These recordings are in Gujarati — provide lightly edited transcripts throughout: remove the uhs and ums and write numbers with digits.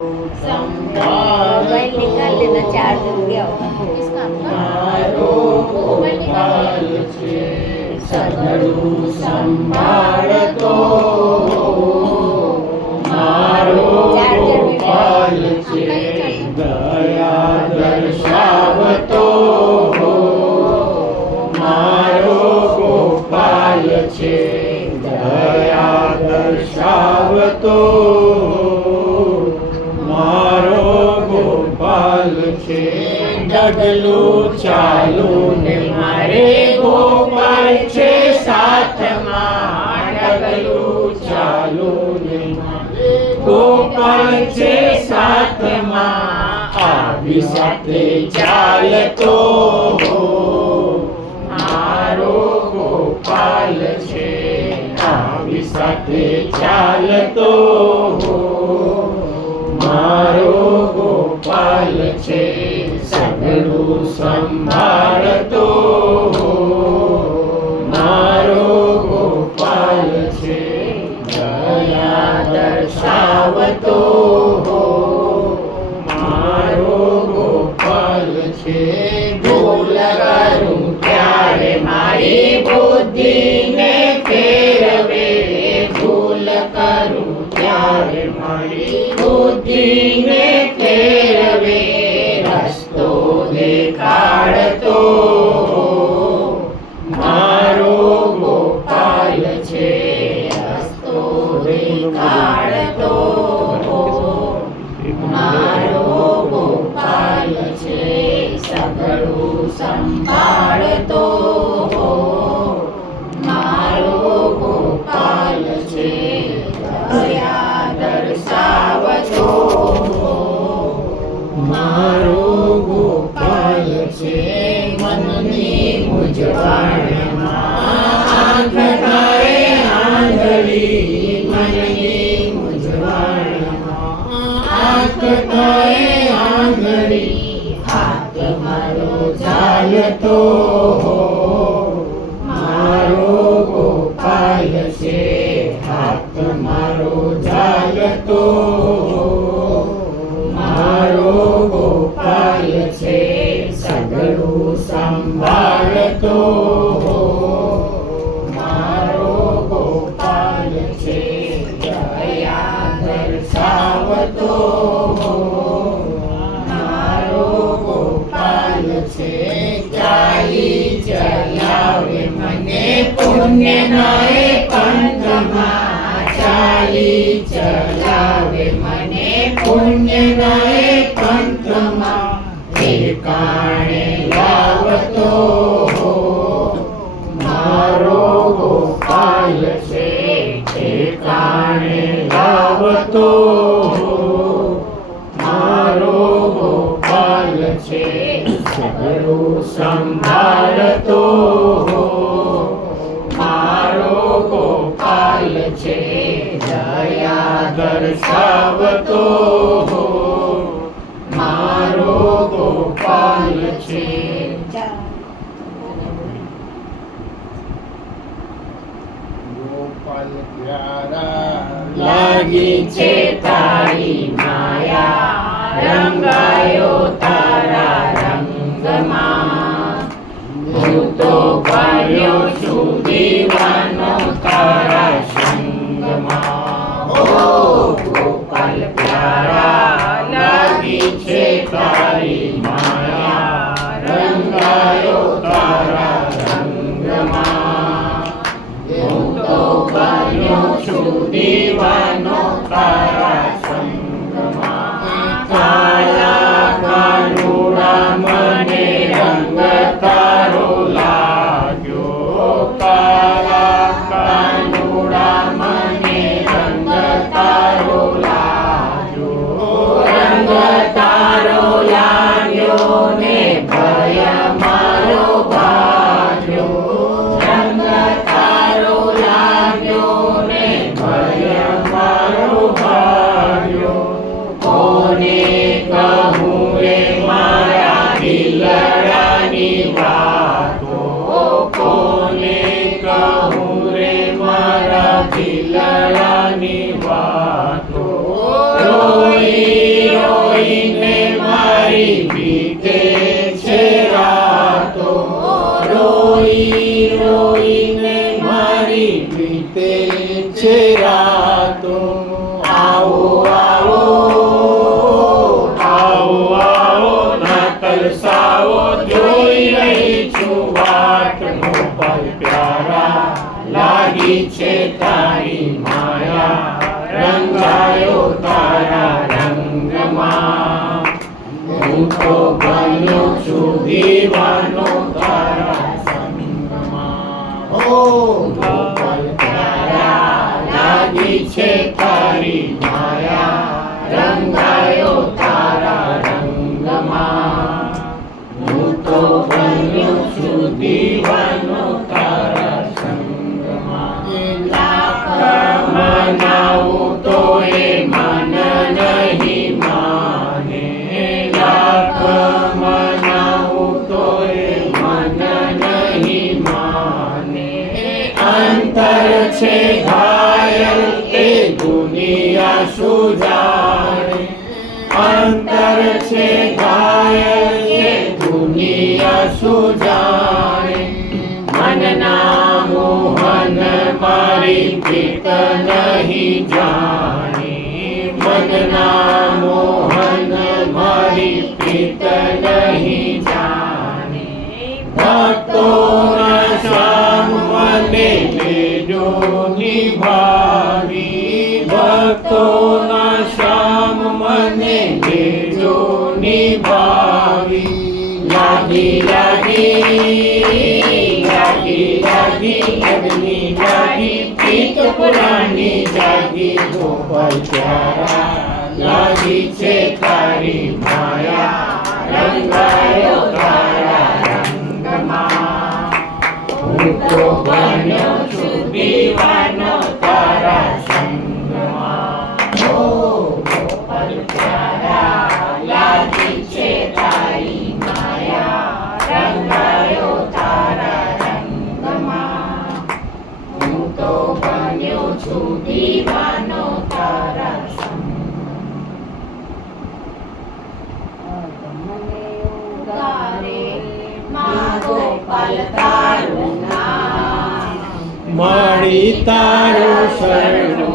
मोबाइल निकाल लेना, चार्जर गया होगा इसका आपका મારો મોબાઈલ નિકાલ ગોપાલ છે સઘળું સંભાળતો મારો ચાર્જર ગોપાલ છે દયા દર્શાવતો મારો ગોપાલ છે દયા દર્શાવતો મારો ગોપાલ છે ડગલું ચાલુ ને મારે ગોપાલ છે સાથમાં ડગલું ચાલુ ને મારે ગોપાલ છે સાથમાં આવી સાથે ચાલતો મારો ગોપાલ છે આવી સાથે ચાલતો મારો ગોપાલ છે સઘળું સંભાળતો મારો ગોપાલ છે દયા દર્શાવતો મારો ગોપાલ છે ભૂલ કરું ત્યારે મારી બુદ્ધિને ફેરવે ભૂલ કરું ત્યારે મારી બુદ્ધિને ફેરવે રસ્તો દેખાડતો મારો ગોપાલ છે રસ્તો દેખાડતો મારો ગોપાલ છે સઘળું સંભાળતો મારો ગોપાલ છે દયા દર્શાવતો મારો ગોપાલ છે મનની મૂંઝવણમાં આંખ થાય આંધળી મનની મૂંઝવણમાં આંખ થાય આંધળી હાથ મારો ચાલતો મારો ગોપાલ છે હાથ મારો ચાલતો મારો ગોપાલ છે સઘળું સંભાળતો મારો ગોપાલ છે દયા દર્શાવતો મારો ગોપાલ છે ચાલી ચલાવે મને પુણ્ય નય પંથમાં ચાલી ચલાવે મને પુણ્ય નય પંથમાં ઠેકાણે લાવતો મારો ગોપાલ છે ઠેકાણે લાવતો મારો ગોપાલ છે સઘળું સંભાળતો મારો ગોપાલ છે દયા દર્શાવતો મારો ગોપાલ છે ગોપાલ પ્યારા લાગી છે તારી માયા રંગાયો તારા રંગમાં હું તો પાડ્યો છું દીવાનો તારા સંગમાં ઓ ગોપાલ પ્યારા લાગી છે તારી માયા રંગાયો તારા રંગમાં હું તો પાડ્યો છું દીવાનો તારા સંગમાં કાળા કાનુડા મને રંગ તારો લાગ્યો કાળા કાનુડા મને રંગ તારો લાગ્યો રંગ તારો લાગ્યો ને ભય મારો ભાગ્યો રંગ તારો લાગ્યો ને ભય મારો ભાગ્યો કોને કહું રે મારા દિલડાની વાતો કોને કહું રે મારા દિલડાની વાતો રોઈ રંગમાં હું તો બન્યો છું દીવાનો તારા સંગમાં ઓ ગોપાલ પ્યારા લાગી છે તારી માયા રંગાયો તારા રંગમાં હું તો બન્યો છું દીવાનો તારા સંગમાં લાખ મનાવું તો એ મન નહીં માને લાખ મનાવું તો એ મન નહીં માને અંતર છે ઘાયલ એ દુનિયા શું જાણે અંતર છે ઘાયલ એ દુનિયા શું જાણે મનના મોહન મારી પ્રીત નહીં જાણે મનના મોહન મારી પ્રીત નહીં જાણે ભક્તોના શ્યામ મને લેજો નિભાવી ભક્તોના શ્યામ મને લેજો નિભાવી લાગી અગ્નિ લાગી પ્રીત પુરાણી જાગી ગોપાલ પ્યારા લાગી છે તારી માયા રંગાયો તારા રંગમાં હું તો બન્યો છું દીવાનો તારા સંગમાં ઓ ગોપાલ પ્યારા લાગી છે તારી માયા રંગાયો તારા રંગમાં હું તો બન્યો છું દીવાનો તારા મને ઉગારે માં ગોપાલ તારું નામ મારી તારો શરણો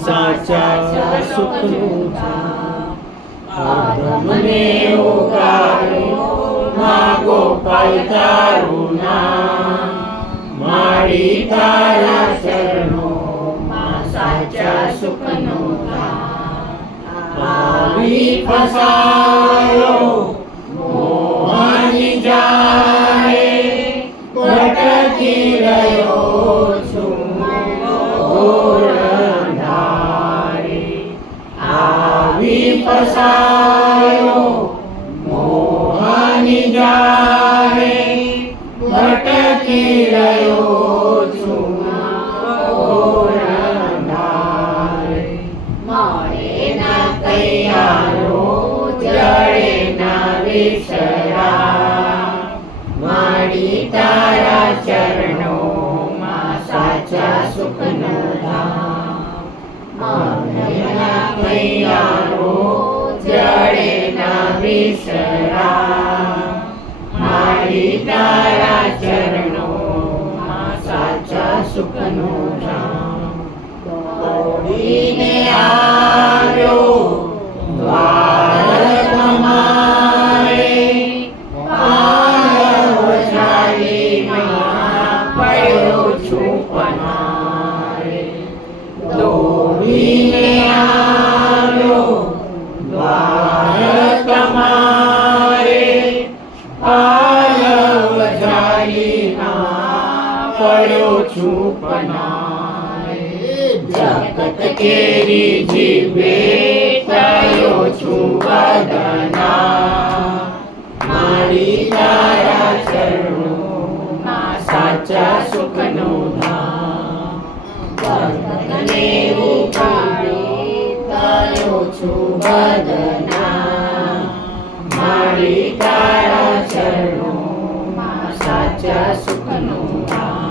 સાચા સુખનું મને ઉગારો માં ગોપાલ તારું નામ મારી તારા શરણો માં સાચા સુખનું આવી ફસાયો મોહની જાણે ભટકી રહ્યો છું ઘોર અંધારે આવી ફસાયો મોહની જાણે ભટકી રહ્યો છું ઘોર અંધારે મળે ના કૈયારો જડે ના વિસરા મારી તારા ચરણોમાં સાચા સુખનું ધામ મનના કૈયારો જડે ના વિસરા મારી તારા ચરણોમાં સાચા સુખનું ધામ દોડીને આવ્યો દ્વાર તમારે પાલવ જાળીમાં પડ્યો છું પનારે દોડીને આવ્યો દ્વાર તમારે પાલવ જાળીમાં પડ્યો છું પનારે જગત કેરી જીવે થયો છું વદના મારી તારા ચરણોમાં સાચા સુખનું ધામ ભક્તને ઉપાડી થયો છું વદના મારી તારા ચરણોમાં સાચા સુખનું ધામ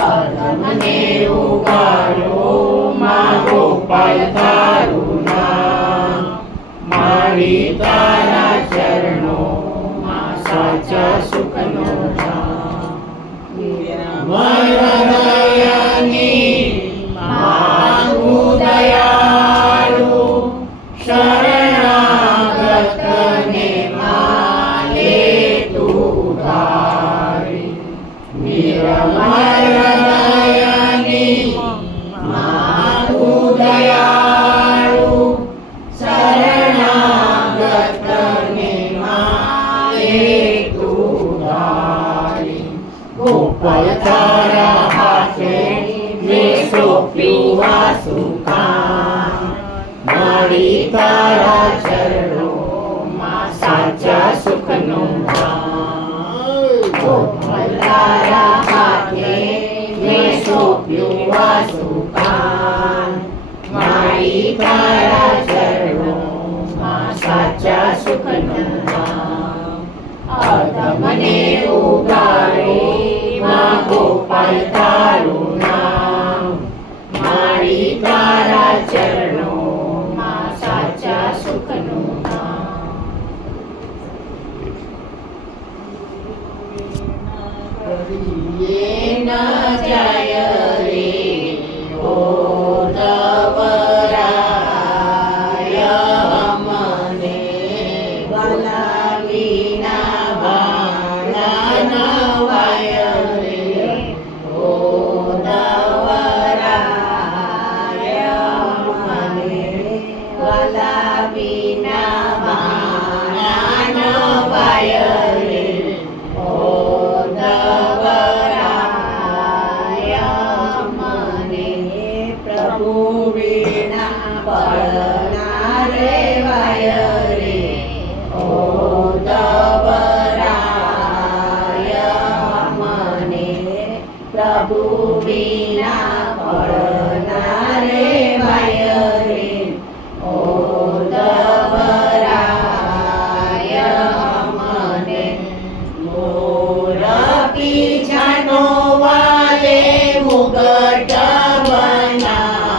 અધમને ઉગાડ્યો માં ગોપાલ તારું નામ મારી તારા ચરણોમાં સાચા સુખનું ધામ મરદયાની મારું દયાળુ શરણાગતને માલે તું ધારી નિરમરદયાની મારું દયાળુ તારા ચરણોમાં સાચા સુખનું ધામ. તારા હાથે મેં સોંપ્યું આ સુકાન, મારી તારા ચરણોમાં સાચા સુખનું ધામ. મને ઉગાડે માં ગોપાલ તારું નામ, મારી તારા ચરણોમાં સાચા સુખનું નામ. કરીએ ન જાય રે ઓ દવરાય, અમને ભલા વિના ભાણા નવાય રે ઓ દવરાય, અમને ભલા વિના ભાણા નવાય રે ઓ દવરાય, અમને પ્રભુ વિના પળના રેવાય રે ઓ દવરાય, અમને પ્રભુ વિના પળના રેવાય રે ઓ દવરાય, અમને મોર પીછાનો વાલે મુગટ બનાવ્યો,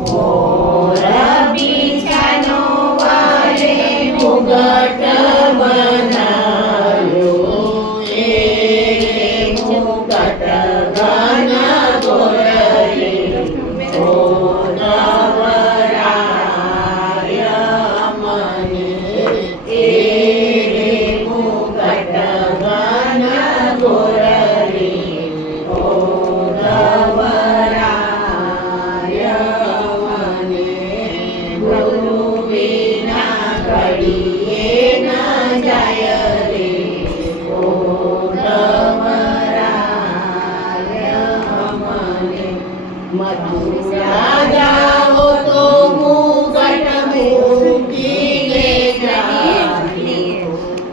મોર પીછાનો વાલે મુગટ બનાવ્યો, એ મુગટ ઘન ગોરલે ઓ દવરાય, અમને એ મુગટ ઘન ગોરલે ઓ દવરાય, અમને ગુરુ વિના ઘડીએ ન જાય રે ઓ દવરાય, અમને મથુરા જાઓ તો મુગટ મૂકીને જાજો,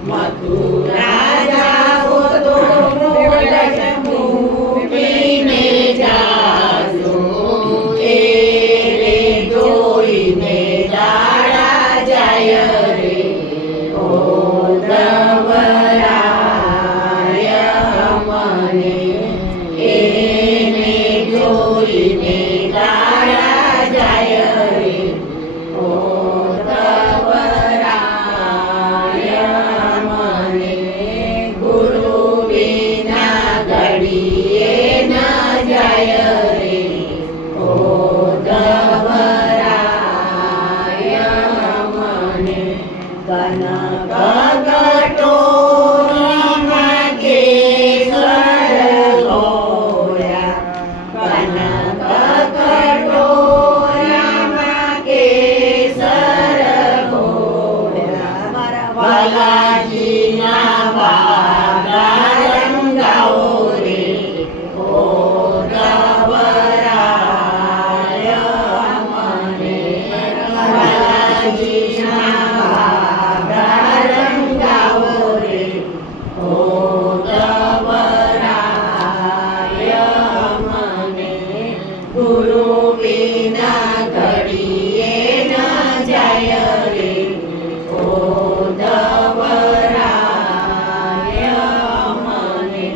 મથુરા જાઓ તો મુગટ મૂકીને જાજો, એ રે જોઈને દાડા જાય રે ઓ દવરાય, અમને એને જોઈને દાડા જાય રે ઓ દવરાય, અમને ગુરુ વિના ઘડીએ ન જાય રે ઓ દવરાય, અમને કનક કટોરીમાં કેસર ઘોળ્યા, કનક કટોરીમાં કેસર ઘોળ્યા, વાલાજીના વાગા રંગાવો રે ઓ દવરાય, અમને વાલાજીના વાગા રંગાવો રે ઓ દવરાય, અમને ગુરુ વિના ઘડીએ ન જાય રે ઓ દવરાય, અમને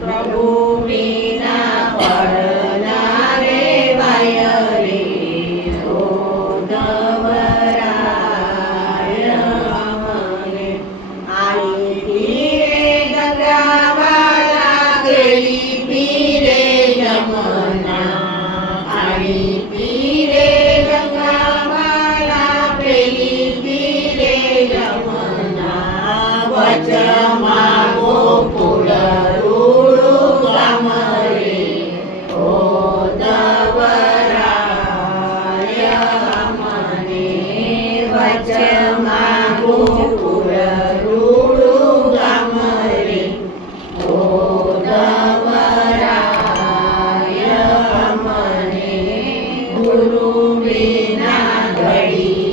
પ્રભુ વિના પળના રેવાય રે ઓ દવરાય, અમને આલી પીરે ગંગાવાલા ગેલી પીરે યમુના, આલી પીરે ગંગાવાલા પેલી પીરે યમુના, વચમાં ગોકુળ રૂડું ગામ રે ઓ દવરાય, અમને વચમાં ગોકુળ રૂડું ગામ રે ઓ દવરાય, અમને ગુરુ વિના ઘડી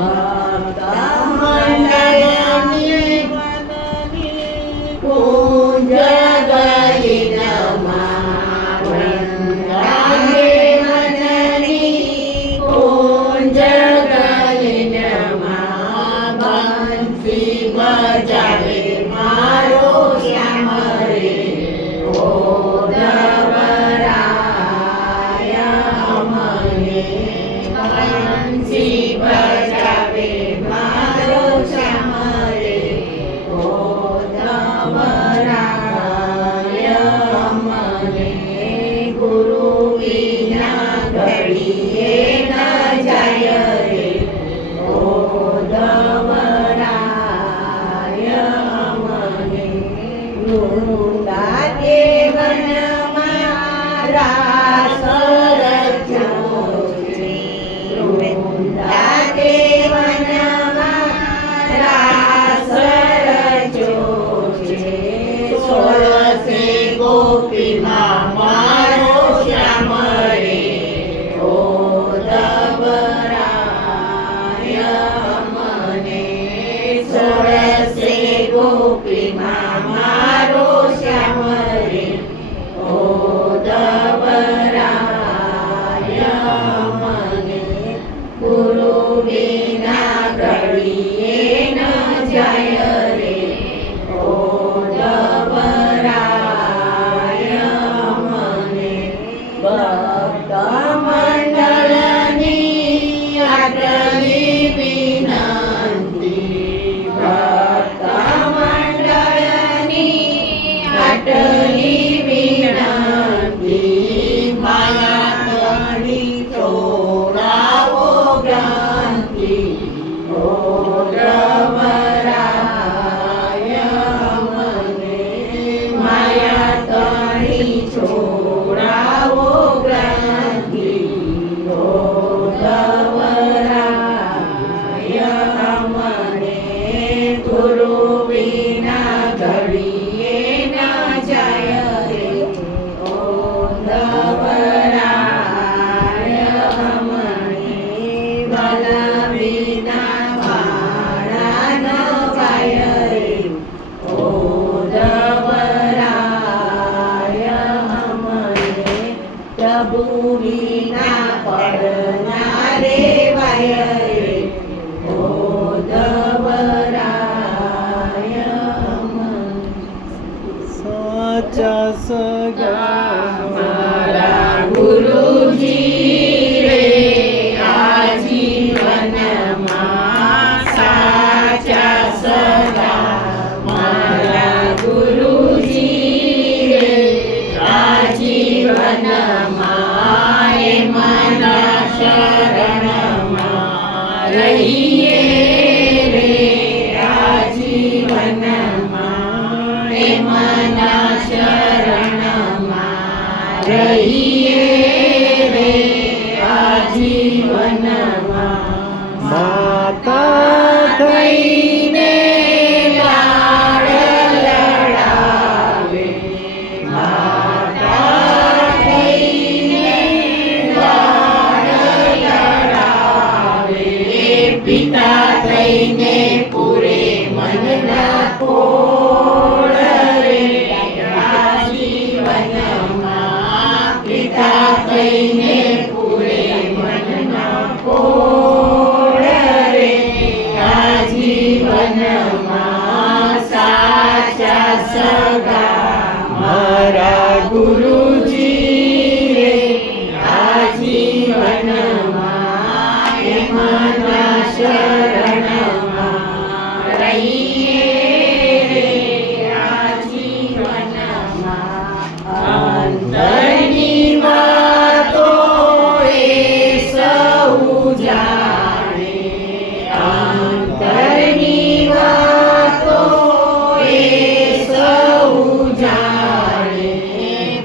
ભક્ત મંડળની કુંજ ગલીનમાં વૃંદાવનની કુંજ ગલીનમાં બંસી બજાવે મારો શ્યામ રે ઓ દવરાય મને બંસી બજાવે મારો શ્યામ રે ઓ દવરાય મને ગુરુ વિના ઘડીએ ન જાય રે ઓ દવરાય મને વૃંદા દેવન મારા સરસ્યો છે વૃંદા દેવન મારા સરસ્યો છે સોળસે ગોપીમાં મારો શ્યામ રે ઓ દવરાય મને સોળસે ગોપીમાં મારો શ્યામ રે ઓ દવરાય મને ગુરુ વિના ઘડીએ ન જાય રે ઓ દવરાય મને ભક્ત મંડળની આટલી વિનંતી ભક્ત મંડળની આટલી વિનંતી માયા તણી છોડાવો ગ્રંથિ ઓ દવરાય મને માયા તણી છોડાવો ગ્રંથિ ઓ દવરાય મને ગુરુ વિના ઘડીએ ન જાય રે ઓ દવરાય મને વાલા વિના વાળા ન ગાય રે ઓ દવરાય મને પ્રભુ વિના પડના રેવાય રે ઓ દવરાય સાચા સગા મારા ગુરુજી રે આ જીવનમાં સાચા સગા મારા ગુરુજી રે આ જીવનમાં એમના શરણમાં રહીએ રે આ જીવનમાં એમના શરણમાં રહીએ રે આ જીવનમાં માતા થઈને લાડ લડાવે માતા થઈને લાડ લડાવે પિતા થઈને પૂરે મનના કોળ રે આ જીવનમાં પિતા થઈને પૂરે મનના કોળ રે આ જીવનમાં સાચા સગા મારા ગુરુજી રે આ જીવનમાં એમના શરણમાં રહીએ રે આ જીવનમાં અંતરની વાતો એ સૌ જાણે અંતરની વાતો એ સૌ જાણે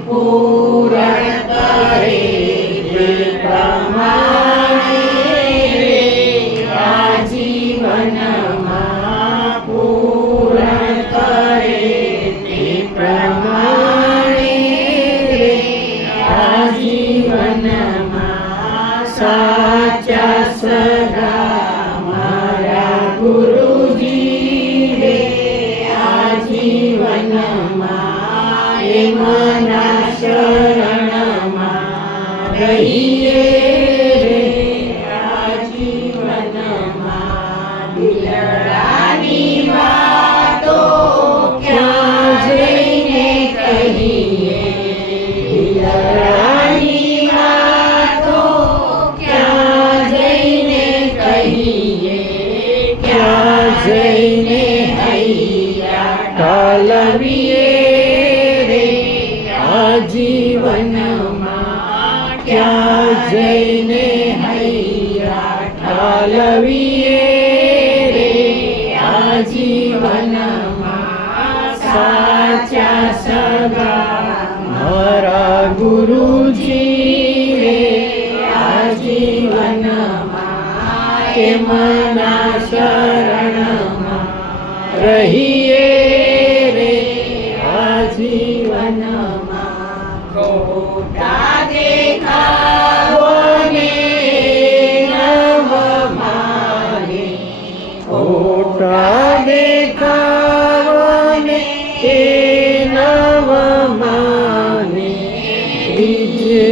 પૂરણ કરે તે પ્રમાણે રે આ જીવનમાં પૂરણ કરે તે પ્રમાણે રે આ જીવનમાં સાચા સગા રહીએ રે આજીવનમાં. દિલડાની વાતો ક્યાં જઈને કહીએ, દિલડાની વાતો ક્યાં જઈને કહીએ, ક્યાં જઈને હૈયા ઠાલવીએ રે આજીવનમાં. ક્યાં જઈને હૈયા ઠાલવીએ રે આજીવનમાં. સાચા સગા મારા ગુરુજી રે આજીવનમાં. એમના શરણમાં રહીએ રે આજીવનમાં. ખોટા દેખાવોને નવ માને, ખોટા દેખાવોને એ નવ માને. બીજે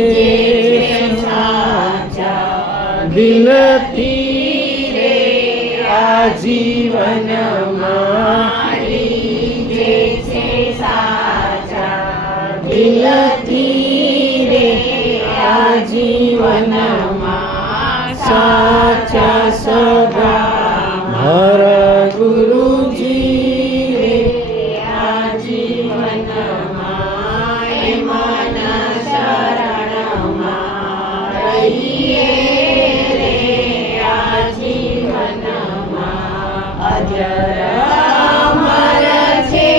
સાચા દિલથી રે આજીવનમાં. લીજે છે સાચા દિલથી રે આજીવનમાં. સાચા સગા મારા ગુરુજી રે આજીવનમાં. એમના શરણમાં રહીએ રે આજીવનમાં. અજર અમર છે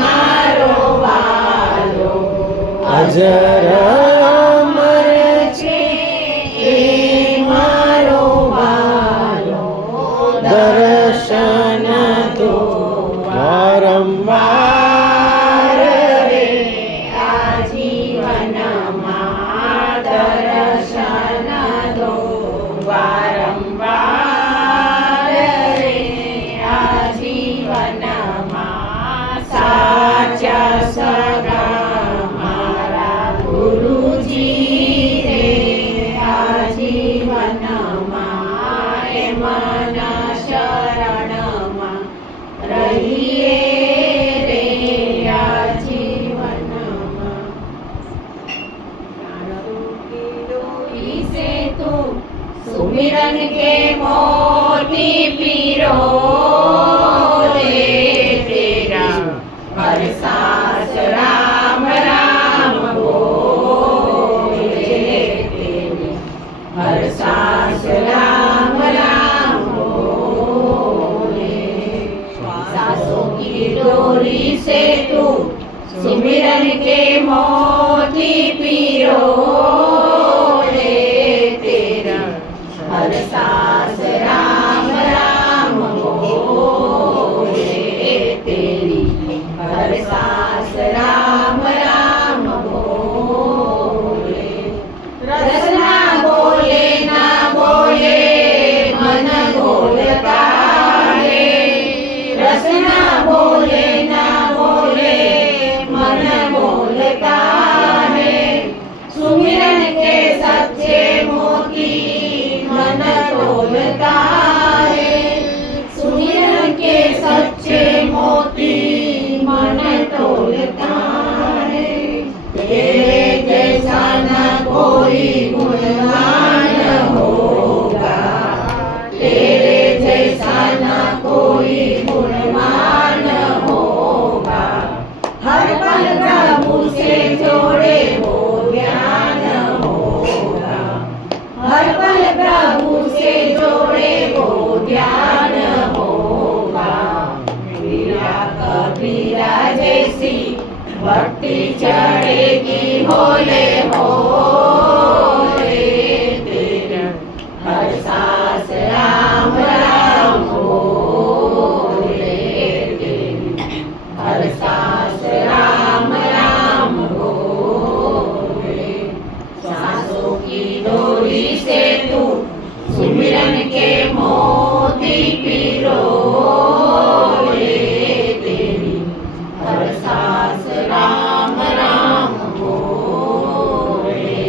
મારો વાલો, અજર અમર છે એ મારો વાલો. દર્શન તો વારંવાર રે આજીવનમાં. દર્શન તો વારંવાર રે આજીવનમાં. સાચા સગા મારા ગુરુજી રે આજીવનમાં. એમના શરણમાં રહીએ રે આજીવનમાં. વિશે તું સુમિરન કે મોતી પીરો રે તેરા. હર સાસ રામ રામ બોલે તેરી. હર સાસ રામ રામ બોલે. सासों की डोरी से तू सुमिरन के मोती पीरो रे तेरा. हर सास राम राम बोले तेरी. हर सास राम राम बोले. रसना बोले ना बोले मन बोलता है. रसना बोले ना बोले मन बोलता है. सुमिरन के सच्चे मोती मन तोलता है. सुमिरन के सच्चे मोती मन तोलता है. तेरे जैसा न कोई गुणवान होगा, तेरे जैसा न कोई गुणवान होगा. हर पल प्रभु से जोड़े वो ज्ञान होगा. हर पल प्रभु से जोड़े वो ज्ञान होगा. मीरा कबीरा जैसी भक्ति चढ़ेगी भोले भोले तेरा. हर सास राम राम बोले तेरी. हर सास राम राम बोले. सांसों की डोरी से तू सुमिरन के मोती पिरो रे तेरी. हर सास राम राम बोले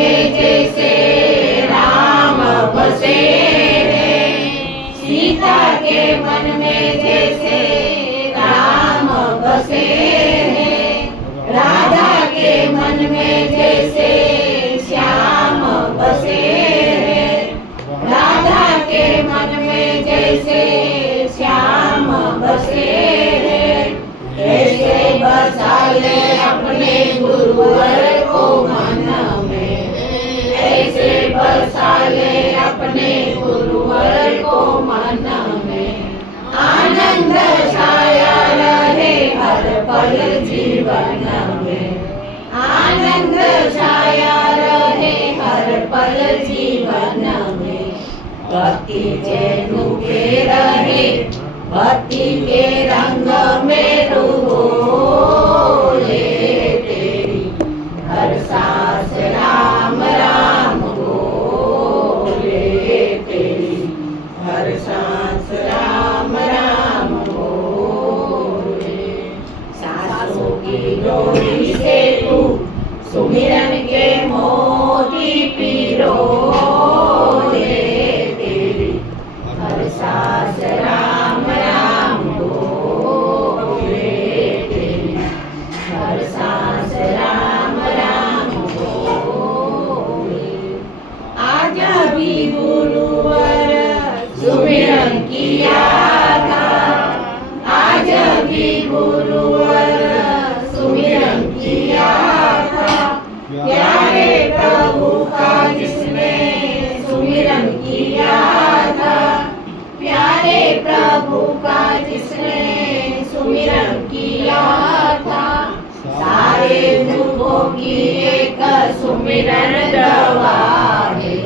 में जैसे राम बसे हैं, सीता के मन में जैसे राम बसे हैं, राधा के मन में जैसे श्याम बसे हैं, राधा के मन में जैसे श्याम बसे हैं, ऐसे बसा ले अपने गुरुवर को मन में, ऐसे बसा ले अपने गुरुवर को मन में, आनंद छाया रहे हर पल जीवन में, आनंद छाया रहे हर पल जीवन में, भक्ति जैनु के रहे भक्ति के रंग में डूबोले तेरी, हर सांस राम राम बोले तेरी, हर सांस राम राम बोले, सांसों की डोरी से तू सुमिरन के मोती पिरो तेरी, हर सांस राम राम बोले तेरी, हर सांस राम राम बोले, आज भी गुरुवर सुमिरन किया था, आज भी गुरुवर सुमिरन किया था, प्यारे प्रभु का जिसने सुमिरन किया था, प्यारे प्रभु का जिसने सुमिरन किया था, सारे दुखों की एक सुमिरन दवा है,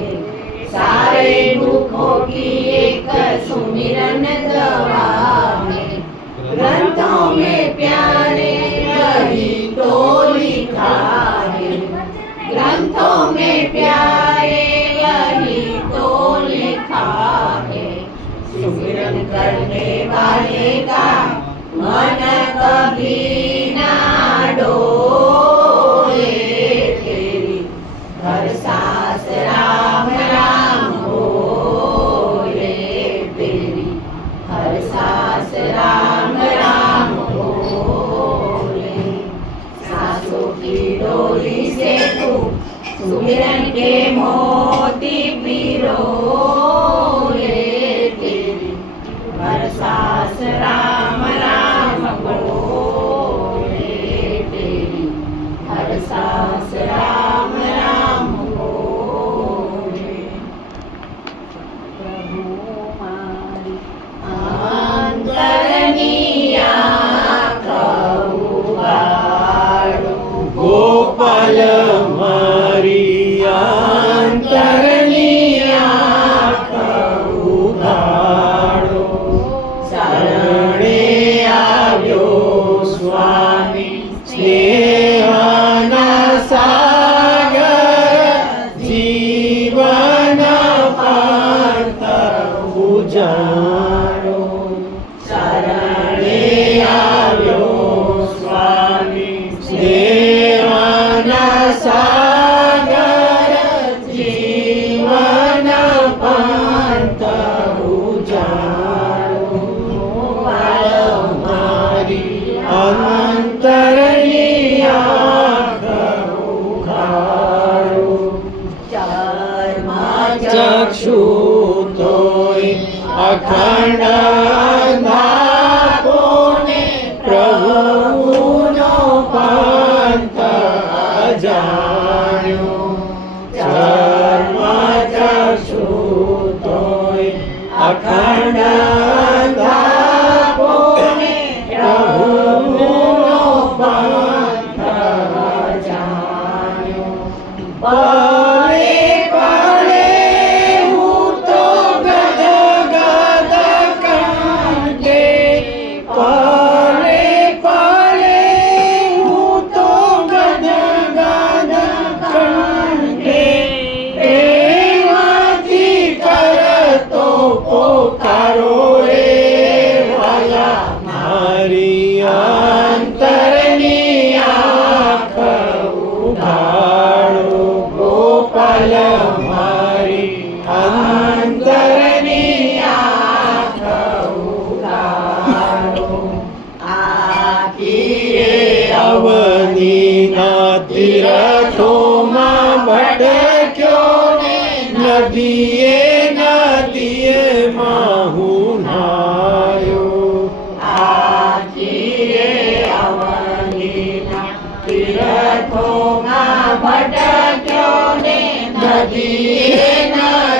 सारे दुखों की एक सुमिरन दवा है, ग्रंथों में प्यारे यही तो लिखा है, ग्रंथों में प्यारे यही तो लिखा है, सुमिरन करने वाले का मन कभी ना डोले तेरी, हर सांस राम राम बोले तेरी, हर सांस राम राम बोले, सांसों की डोरी से तू सुमिरन के मोती पिरोले तेरी, हर सांस राम राम बोले तेरी, हर सांस राम राम बोले, प्रभु मारी अंतरनी आँख उघाड़ो, गोपाल मारी अंतरनी आँख उघाड़ो, शरण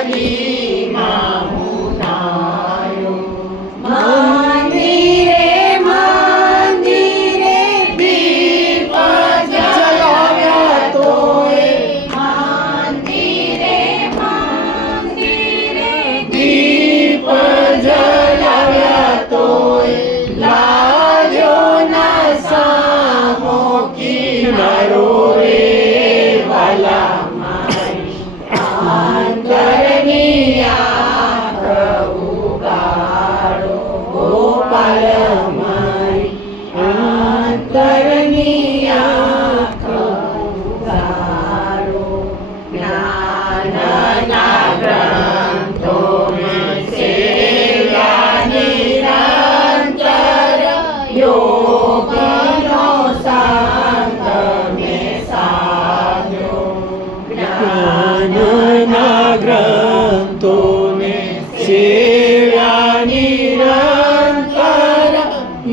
નદીમાં હું નાયો. મંદિરે મંદિરે દીપ જલાવ્યા તોય, મંદિરે મંદિરે દીપ જલાવ્યા તોય, લાગ્યો ના સામો કિનારો રે વાલા મારી. અંતરની આંખ ઉગાડો ગોપાલ મારી, અંતરની આંખ ઉગાડો. જ્ઞાનના ગ્રંથોને સેવ્યા નિરંતર, યોગનો સંત મેં સાધ્યો. જ્ઞાનના ગ્રંથોને સેવ્યા નિરંતર,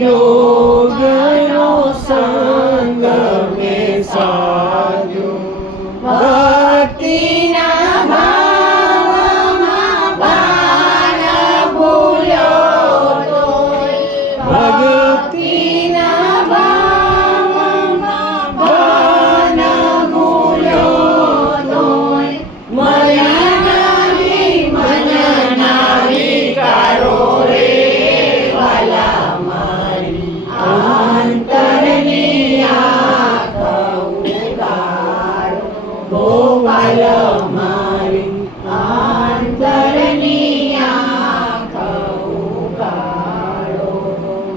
યોગનો સંગ મેં સાધ્યો. ભક્તિના ભાવમાં ભાન ભૂલ્યો તોય, ભક્તિના ભાવમાં ભાન ભૂલ્યો તોય, મનના વિકારો રે વાલા મારી. અંતરની આંખ ઉગાડો ગોપાલ મારી, અંતરની આંખ ઉગાડો.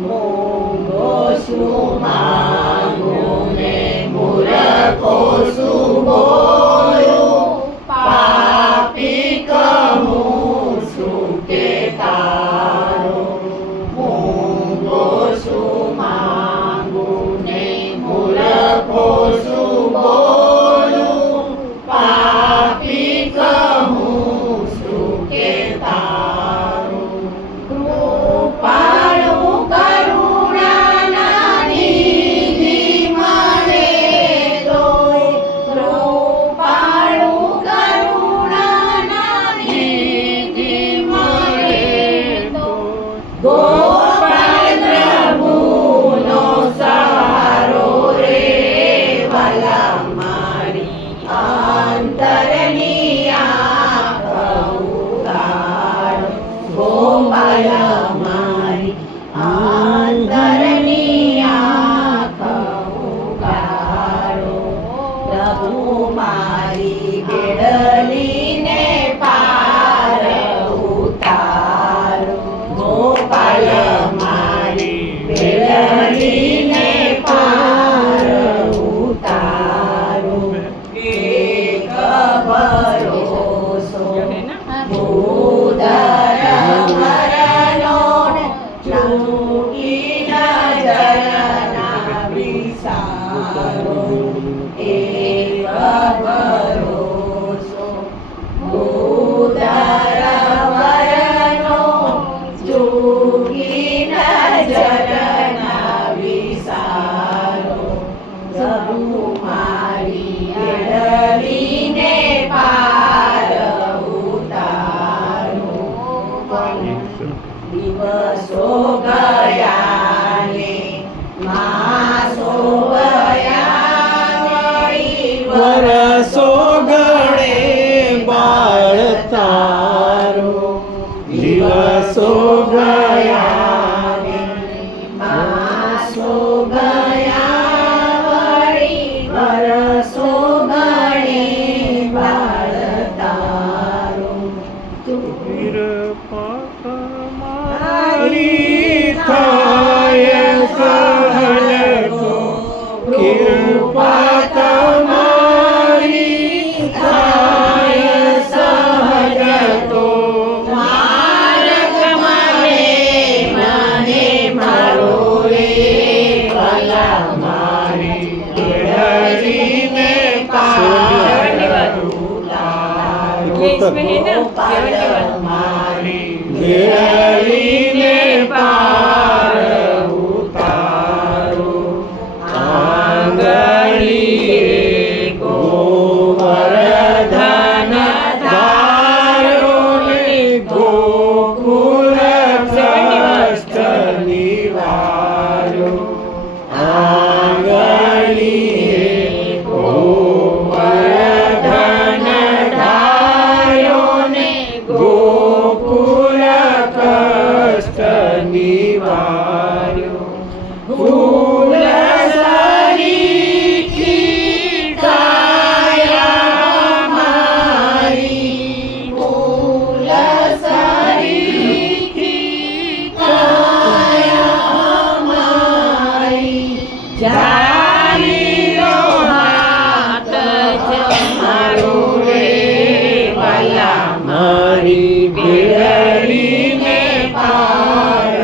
મોંઘો શું માંગું ને મૂર્ખો શું બોલું, પાપી કહું શું કે તારો. મોંઘો શું માંગું ને મૂર્ખો શું બોલું, પાપી કહું શું કે તારો. કૃપાળુ કરુણાના નિધિ મળે તોય, કૃપાળુ કરુણાના નિધિ મળે તોય, ગોપાલ પ્રભુનો સહારો રે વાલા મારી. અંતરની આંખ ઉગાડો ગોપાલ મારી, અંતરની આંખ ઉગાડો. પ્રભુ મારી બેડલીને પાર ઉતારો, ગોપાલ મારી બેડલીને પાર ઉતારો. એક ભરોસો ઉદર મરનો, ચૂકી નજરના વિસારો. એક ભરોસો ઉદર મરનો, ચૂકી નજરના વિસારો. પ્રભુ મારી બેડલીને પાર ઉતારો. દિવસો ગયા ને માસો ગયા, વળી વરસો ગણે બાળ તારો. દિવસો ગયા ને માસો ગયા, વળી વરસો ગણે બાળ તારો. મારી થાય સહજ તો, કૃપા તમારી થાય સહજ તો. માર્ગ મળે મને મારો રે વાલા મારી. બેડલીને પાર ઉતારો ગોપાલ મારી, બેડલીને પાર ઉતારો. આંગળીએ ગોવર્ધન વિવાર્યો ફૂલ સરીખી કાયા મારી ફૂલ સરીખી કાયા મારી જાની નો હાથ જમારું રે વાલા મારી બેરલીને પાર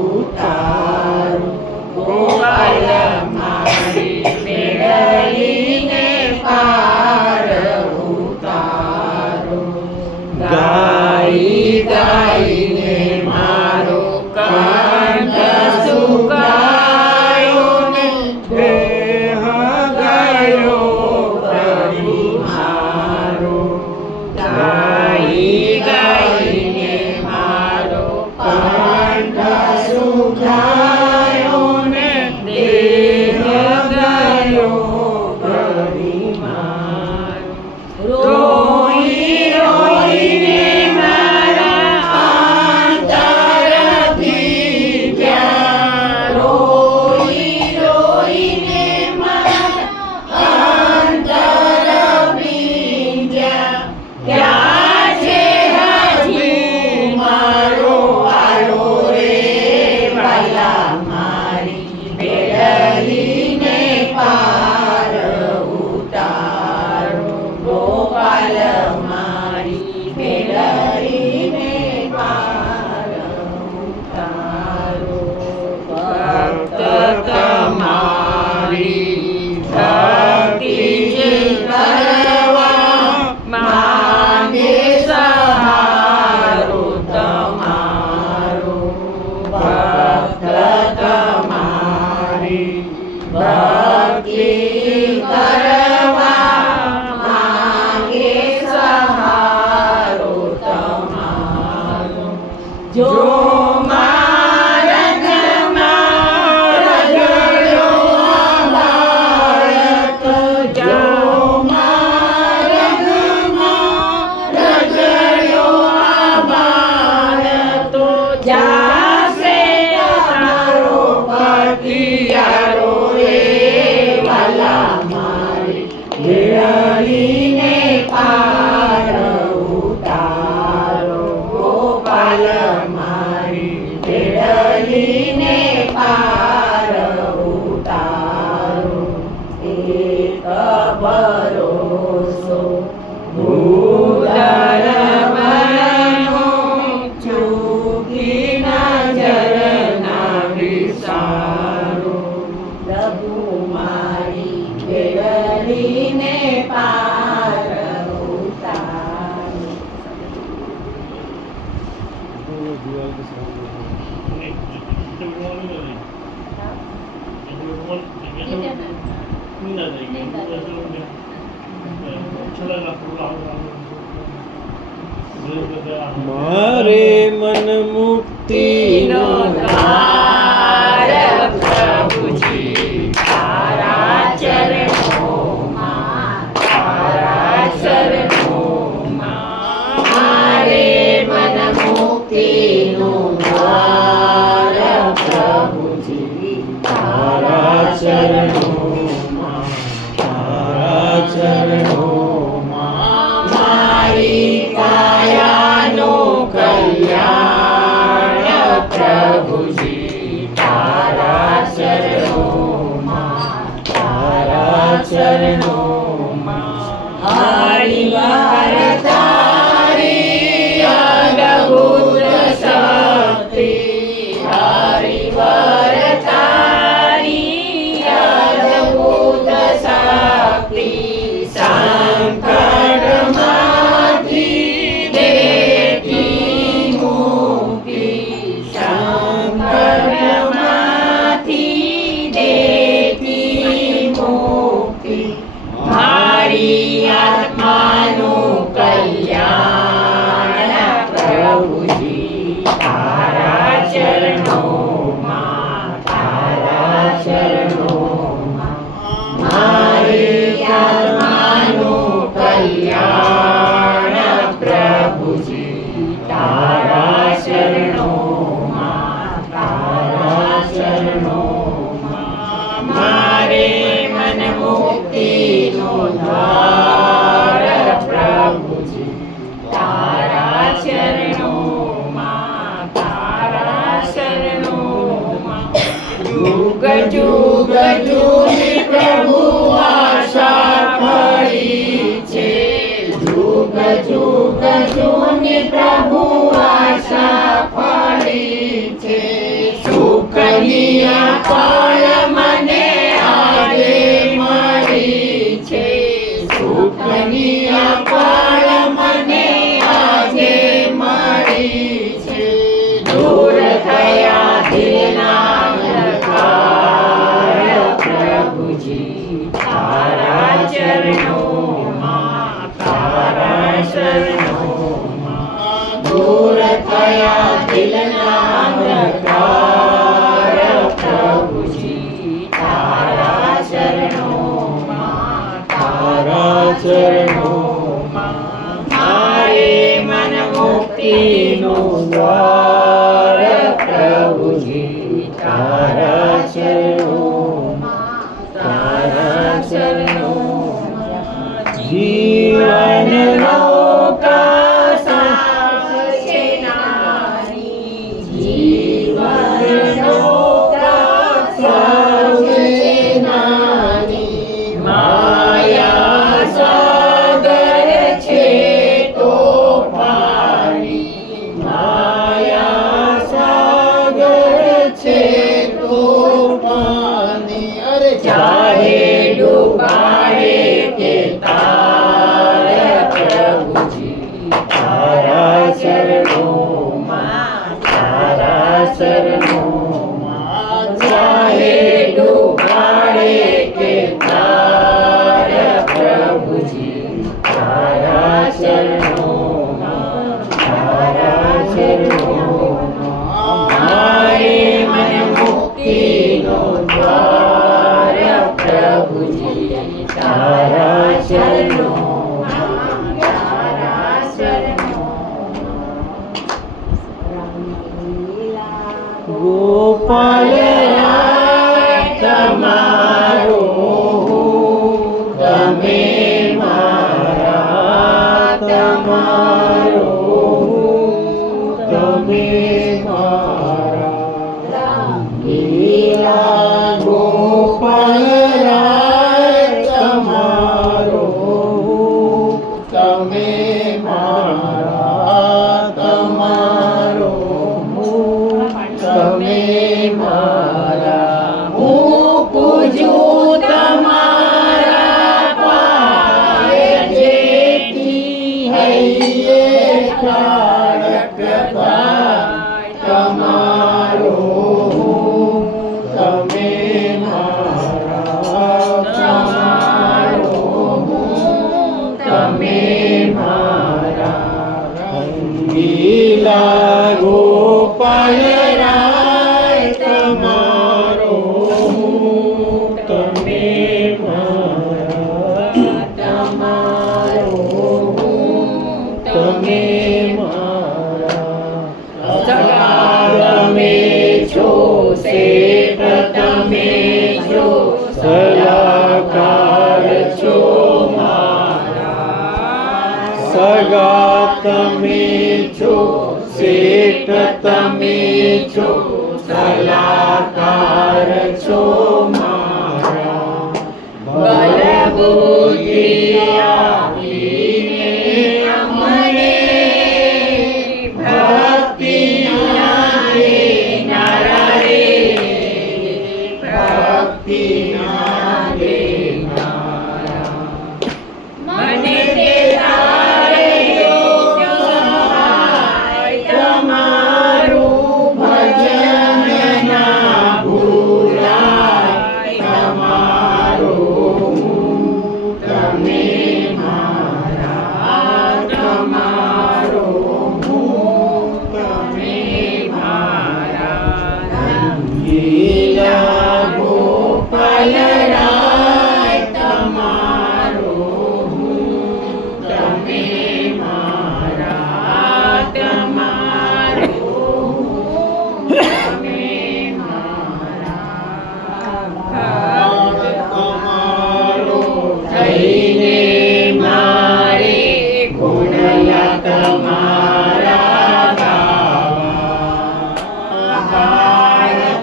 ઉતારો ગોપાલ મારી બેરલીને પાર ઉતારો ગાઈ ગાઈને મારો કંઠ સુકાયો ને દેહ ગયો પ્રભુ મારો ગાઈ ગાઈને મારો કંઠ સુકાયો ને દેહ ગયો પ્રભુ મારો રોઈ રોઈને મારા અંતરથી જ્યાં રોઈ રોઈને મારા અંતર બીજ્યા ક્યાં છે હજી મારો આલો રે વાલા મારી બેરલીને પાર ઉતારો ગોપાલ મારી બેરલીને પાર ઉતારો ભક્ત તમારી ભક્તિ જે કરવા માંગે સહારો તમારો ભક્ત તમારી ભક્તિ કરવા માંગે સહારો તમારો જો મારગમાં રગડ્યો બાળક જો મારગમાં રગડ્યો બાળક તો જાશે તારો પતિયારો રે વાલા મારી બેરલીને પાર ઉતારો ગોપાલ મારી બેરલીને પાર ઉતારો એક ભરોસો ભૂદર બનો ચૂકી નજર ના વિસારો પ્રભુ મારી બેરલીને પાર ઉતારો મારે મન મુક્તિનો દ્વાર પ્રભુજી તારા ચરણોમાં તારા ચરણોમાં મારે મન મુક્તિનું દ્વાર પ્રભુજી તારા ચરણોમાં તારા ચરણોમાં મારી કાયાનો કલ્યાણ પ્રભુજી તારા ચરણોમાં તારા ચરણોમાં હારી વાર તારી અદભુત શક્તિ હારી વાર તારી અદભુત શક્તિ સંકટમાંથી દેતી મુક્તિ સંકટમાંથી દેતી મુક્તિ મારી આત્માનું કલ્યાણ પ્રભુજી તારા ચરણોમાં જુગ જુગ જૂની પ્રભુ આશા ફળી છે. જુગ જુગ જૂની પ્રભુ આશા ફળી છે. સુખની અપાર મને આજે મળી છે. સુખની અપાર મને આજે મળી છે. દૂર થયા દિલના અંધકાર પ્રભુજી તારા ચરણોમાં, તારા ચરણોમાં. દૂર થયા દિલના અંધકાર પ્રભુજી તારા ચરણોમાં, તારા ચરણોમાં. મારે મન મુક્તિનું દ્વાર પ્રભુજી તારા ચરણોમાં, તારા ચરણોમાં. જીવનનો પ્રસાદ છે નારી, જીવનનો પ્રસાદ છે નારી. માયા સાગર છે તોફાની, માયા સાગર છે તોફાની. અરે ચાહે ડૂબાડે કે તાર પ્રભુજી તારા ચરણોમાં, તારા ચરણોમાં. ચાહે ડૂબાડે કે તાર પ્રભુજી તારા ચરણોમાં, તારા ચરણોમાં. મારે મન મુક્તિનો દ્વાર પ્રભુજી તારા ચરણોમાં, તારા ચરણોમાં. ગોપાલ તમારો તમે મારા, તમારો તમે મારા. લીલા ગોપાલ તમારો તમે મારા, તમારો તમે મારા. હું પૂજું તમારા પાય જેથી હૈયે ઠાડક થાય. તમારો તમે મારા, તમારો તમે મારા. રંગીલા ગોપાલ તમારો તમે મારા, તમારો તમે મારા. સગા તમે છો, શેઠ તમે છો, સલાહકાર છો મારા. સગા તમે છો, શેઠ તમે છો, સલાહકાર છો મારા. બલબુદ્ધિ આપીને અમને ભક્તિના દેનારા રે, ભક્તિના દેનારા. મને દેતા રહેજો સહાય, તમારું ભજન ના ભૂલાય. તમારું તમે મારા, તમારું તમે મારા. રંગીલા ગોપાલ તમારું તમે મારા, તમારું તમે મારા. તમારો થઈને મારે ગુણલા તમારા ગાવા.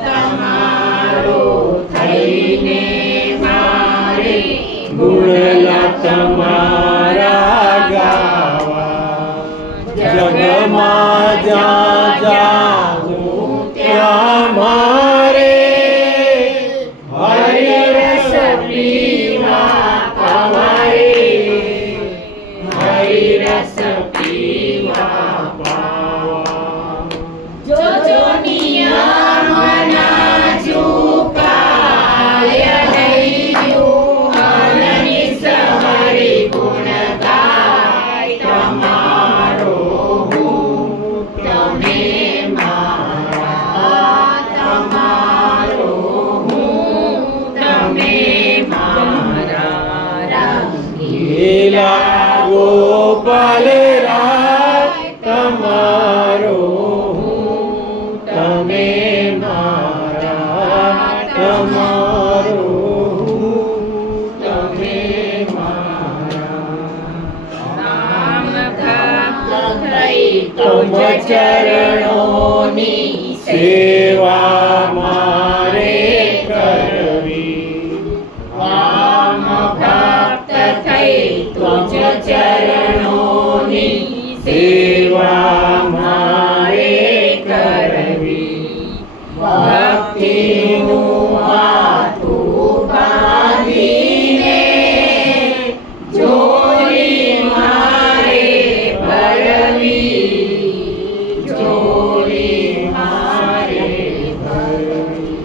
તમારા ચરણોની સેવા મારે કરવી. રામ ભક્ત થઈ તુજ ચરણોની સેવા મારે કરવી. ભક્તિનું હાથું બાંધીને જોડી મારે ભરવી. જોડી મારે ભરવી.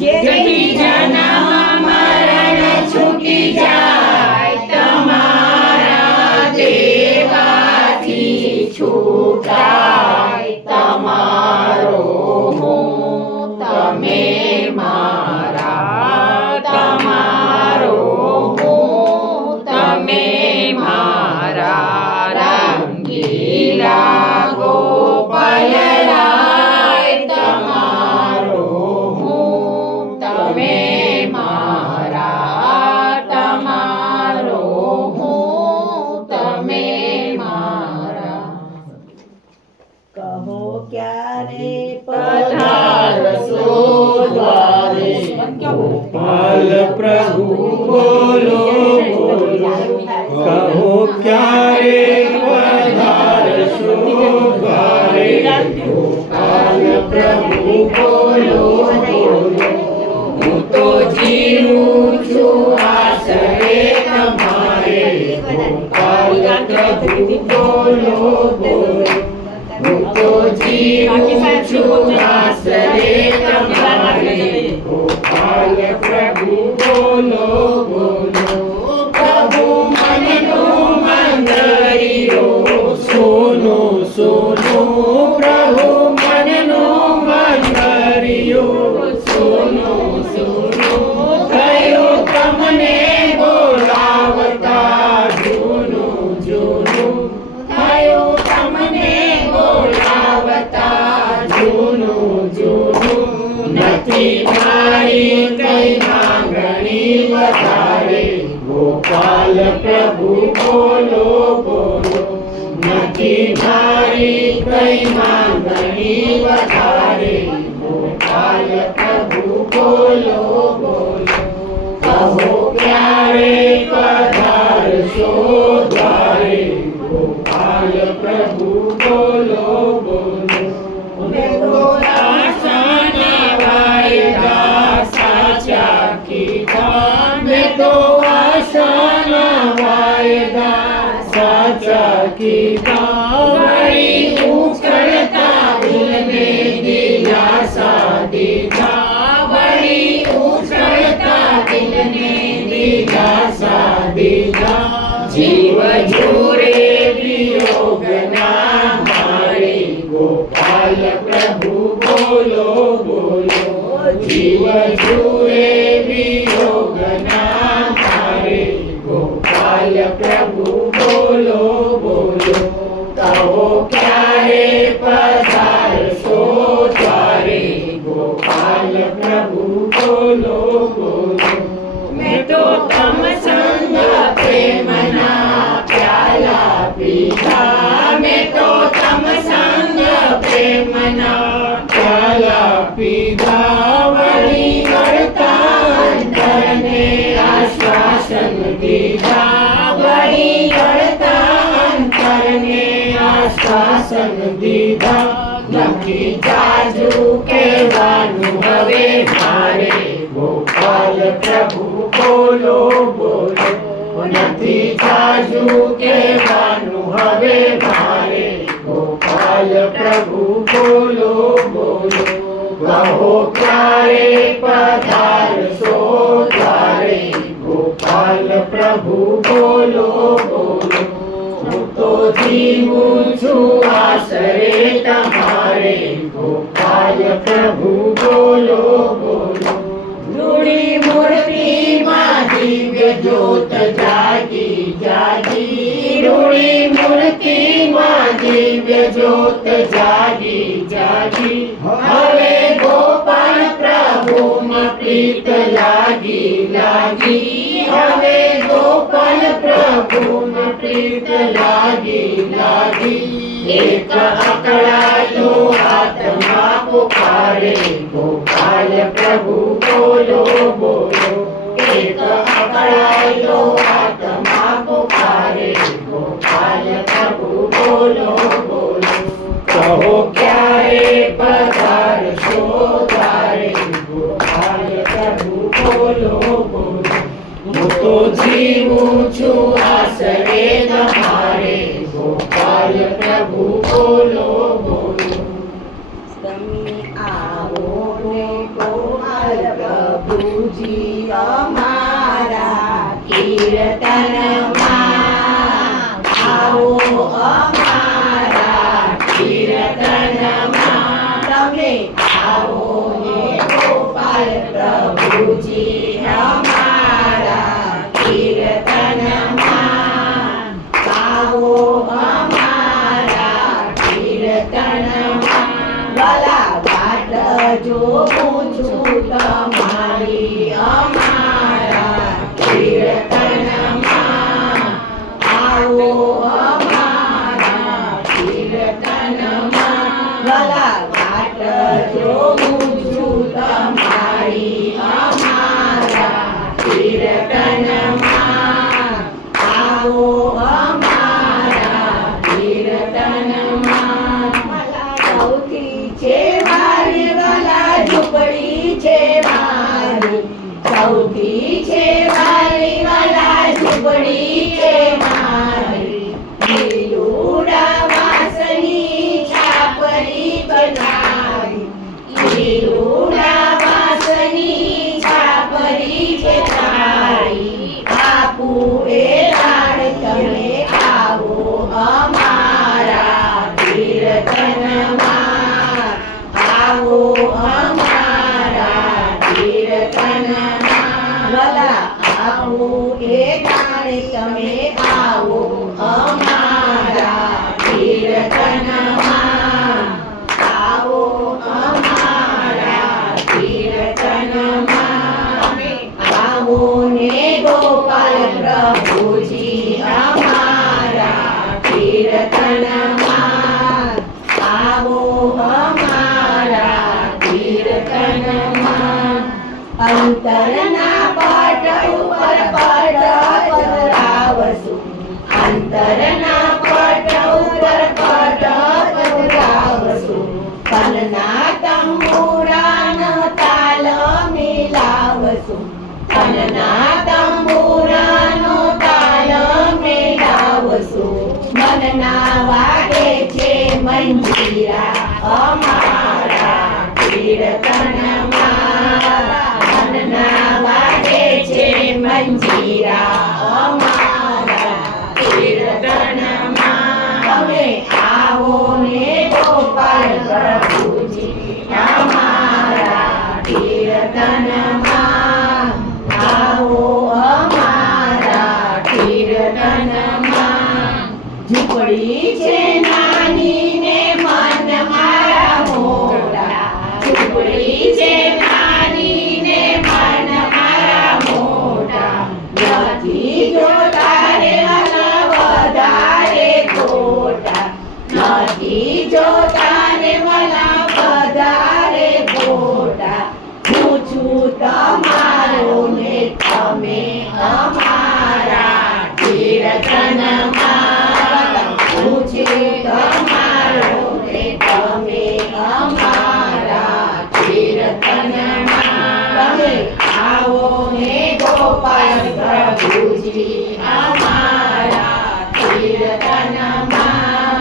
જેથી જન્મ મરણ છૂટી જાય તમારા દેવાથી છૂટાય તમારો હું તમે મારા. તમારો હું તમે મારા. રંગીલા ગોપાલરાય તમારો હું તમે મારા. તમારો હું તમે મારા. કહો ક્યારે પધારશો દ્વારે. ગોપાલ પ્રભુ બોલો બોલો, કહો ક્યારે પધારશો દ્વારે. ગોપાલ પ્રભુ બોલો બોલો, હું તો જીવું છું આશરે તમારે. ગોપાલ પ્રભુ બોલો બોલો, હું તો જીવું છું આશરે તમારે. ગોપાલ પ્રભુ બોલો બોલો, પ્રભુ મનનું મંદિરો સોનું સોનું પ્રભુ મનનું મંદિયું. સોનું સોનું થયું તમને બોલાવતા. જૂનું જૂનું થયું તમને બોલાવતા. જૂનું જૂનું નથી મારી કઈ માંગણી વધારે. ગોપાલ પ્રભુ બોલો બોલો, નથી મારી કઈ માંગણી વધારે. ગોપાલ પ્રભુ બોલો બોલો, કહો ક્યારે પધારશો દ્વારે. ગોપાલ પ્રભુ બોલો બોલો, આશાના વાયદા સાચા કીધા. મેં તો આશાના વાયદા સાચા કીધા. વળી ઉછળતા દિલને દિલાસા દીધા. વળી ઉછળતા દિલને દિલાસા દીધા. જીવ જોરે વિયોગના મારે. ગોપાલ પ્રભુ બોલો બોલો, જીવ જોરે વિયોગના મારે. ગોપાલ પ્રભુ બોલો બોલો, કહો ક્યારે પધારશો દ્વારે. ગોપાલ પ્રભુ બોલો બોલો, મેં તો તમ સંગ પ્રેમના પ્યાલા પીધા. મેં તો તમ સંગ પ્રેમના પ્યાલા પીધા. વળી ગળતા અંતરને આશ્વાસન દીધા. વળી ગળતા અંતરને આશ્વાસન દીધા. નથી જાજુ કહેવાનું હવે મારે. ગોપાલ પ્રભુ બોલો બોલો, નથી જાજુ કહેવાનું હવે મારે. ગોપાલ પ્રભુ બોલો બોલો, કહો ક્યારે પધારશો દ્વારે. ગોપાલ પ્રભુ બોલો બોલો, હું તો જીવું છું આશરે તમારે. ગોપાલ પ્રભુ બોલો બોલો, રૂડી મૂર્તિમાં દિવ્ય જ્યોત જાગી જાગી. રૂડી મૂર્તિમાં દિવ્ય જ્યોત જાગી જાગી. હવે ગોપાલ પ્રભુમાં પ્રીત લાગી લાગી. હવે ગોપાલ પ્રભુમાં પ્રીત લાગી લાગી. એક અકળાયેલો આત્મા પુકારે, ગોપાલ પ્રભુ બોલો બોલો. એક અકળાયેલો આત્મા પુકારે, ગોપાલ પ્રભુ બોલો બોલો. કહો ક્યારે પધારશો દ્વારે, ગોપાલ પ્રભુ બોલો બોલો. હું તો જીવું છું આશરે તમારે, ગોપાલ પ્રભુ બોલો બોલો. તમે આવો ને ગોપાલ પ્રભુજી અમારા કીર્તનમાં, આવો અમારા કીર્તનમાં. તમે આવો ને ગોપાલ પ્રભુજી અમારા કીર્તનમાં, આવો અમારા કીર્તનમાં. ભલા વાટ જોઉં છું તમારી અમારા કીર્તનમાં, આવો અમારા કીર્તનમાં. ભલા વાટ જોઉં છું તમારી અમારા કીર્તનમાં, આવો અમારા કીર્તનમાં. સૌથી છે મારી વાલા ઝૂંપડી છે મારી, સૌથી છે મારી વાલા ઝૂંપડી છે મારી. લીલુડા વાસની છાપરી બનાવી, લીલુડા વાસની છાપરી છે તારી. આપુ એ દાડ તમે આવો અમારા કીર્તનમાં, આવો અમારા કીર્તનમાં. ભલા આપુ એ દાડ તમે આવો અમારા કીર્તનમાં, આવો અમારા કીર્તનમાં. આવો ને ગોપાલ પ્રભુજી અમારા કીર્તનમાં, આવો અમારા કીર્તનમાં. અંતરના પટ ઉપર પટ પધરાવશું, અંતરના પટ ઉપર પટ પધરાવશું. કનના તંબુરાનો તાલ મિલાવશું, કનના તંબુરાનો તાલ મિલાવશું. મનના વાગે છે મંજીરા અમારા કીર્તનમાં, મનના વાગે છે મંજીરા અમારા કીર્તનમાં. તમે આવો ને ગોપાલ પ્રભુજી અમારા કીર્તનમાં, આવો અમારા કીર્તનમાં. ઝૂંપડી છે નાની ને મન મારા મોટા, ઝૂંપડી છે નાની ને મન મારા મોટા. નથી જોતા રે વાલા વધારે ખોટા, નથી જોતા રે વાલા વધારે ખોટા. હું છું તમારો ને તમે અમારા કીર્તનમાં, હું છું તમારો ને તમે અમારા કીર્તનમાં. તમે આવો ને ગોપાલ પ્રભુજી અમારા કીર્તનમાં.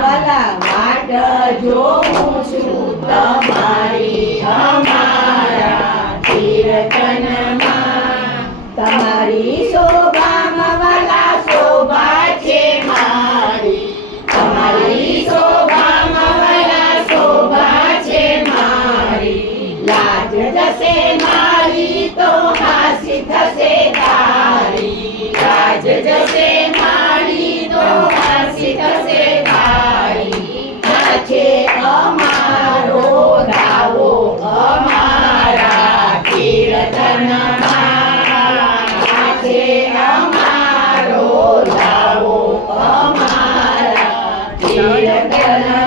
ભલા વાટ જોઉં છું તમારી અમારા કીર્તનમાં. તમારી શોભામાં વાલા શોભા છે મારી, તમારી શોભામાં વાલા શોભા છે મારી. લાજ જશે મારી તો હાસી થશે તારી, લાજ જશે મારી તો હાસી થશે તારી. છે અમારો દાવો અમારા કીર્તનમાં, છે અમારો દાવો અમારા કીર્તનમાં.